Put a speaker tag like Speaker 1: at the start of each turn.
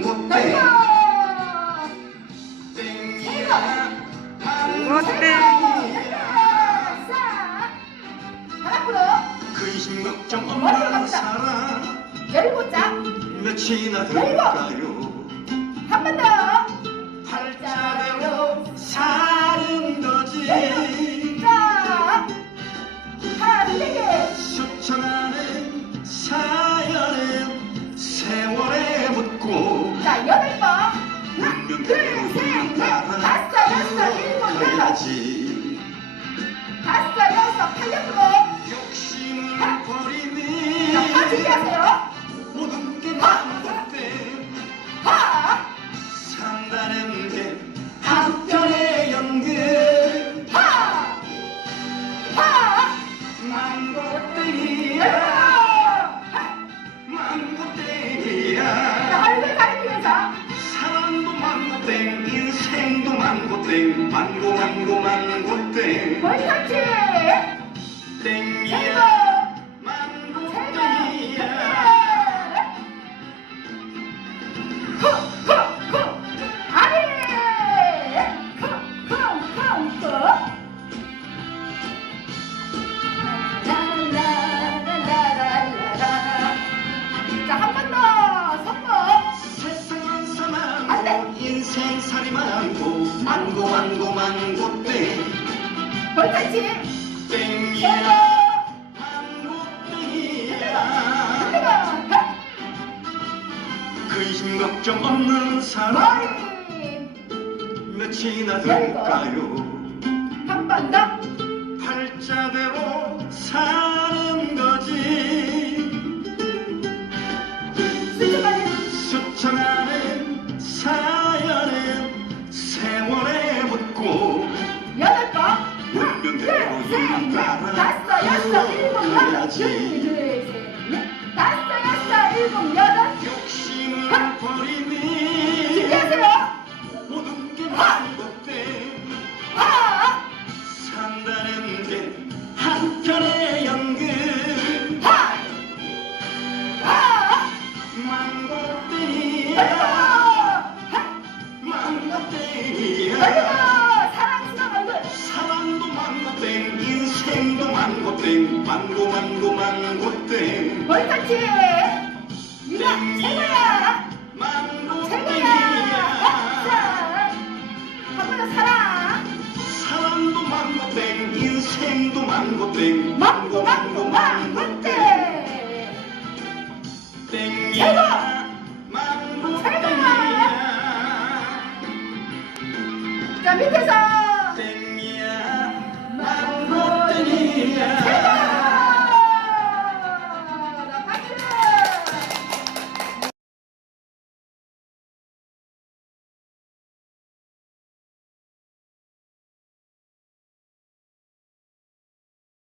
Speaker 1: 땡. 하나프로
Speaker 2: 근심 걱정
Speaker 1: 머리로
Speaker 2: 없는
Speaker 1: 갑니다.
Speaker 2: 사람
Speaker 1: 열일곱 장.
Speaker 2: 몇이나
Speaker 1: 열일곱.
Speaker 2: 될까요
Speaker 1: 한번 더.
Speaker 2: 팔자대로 사
Speaker 1: 일 돼.
Speaker 2: 사망고 인생살이 많고 망고 망고 망고 땡 땡이야 망고땡이야 근심 걱정 없는 사람 몇이나 될까요 팔자대로 사
Speaker 1: 다섯, 여섯, 일곱, 여덟, 둘, 둘, 셋, 넷, 다섯, 여섯, 일곱, 여덟,
Speaker 2: 욕심을
Speaker 1: 하!
Speaker 2: 버리니
Speaker 1: 준비하세요.
Speaker 2: 망고땡 망고 망고 망고땡
Speaker 1: 볼터치. 이거 최고야. 최고야. 자, 한번더 사랑.
Speaker 2: 사랑도 망고땡 인생도 망고땡
Speaker 1: 망고, 망고, 망고 때.
Speaker 2: 땡이야 망고 땡이야
Speaker 1: 자, 밑에서 Yeah.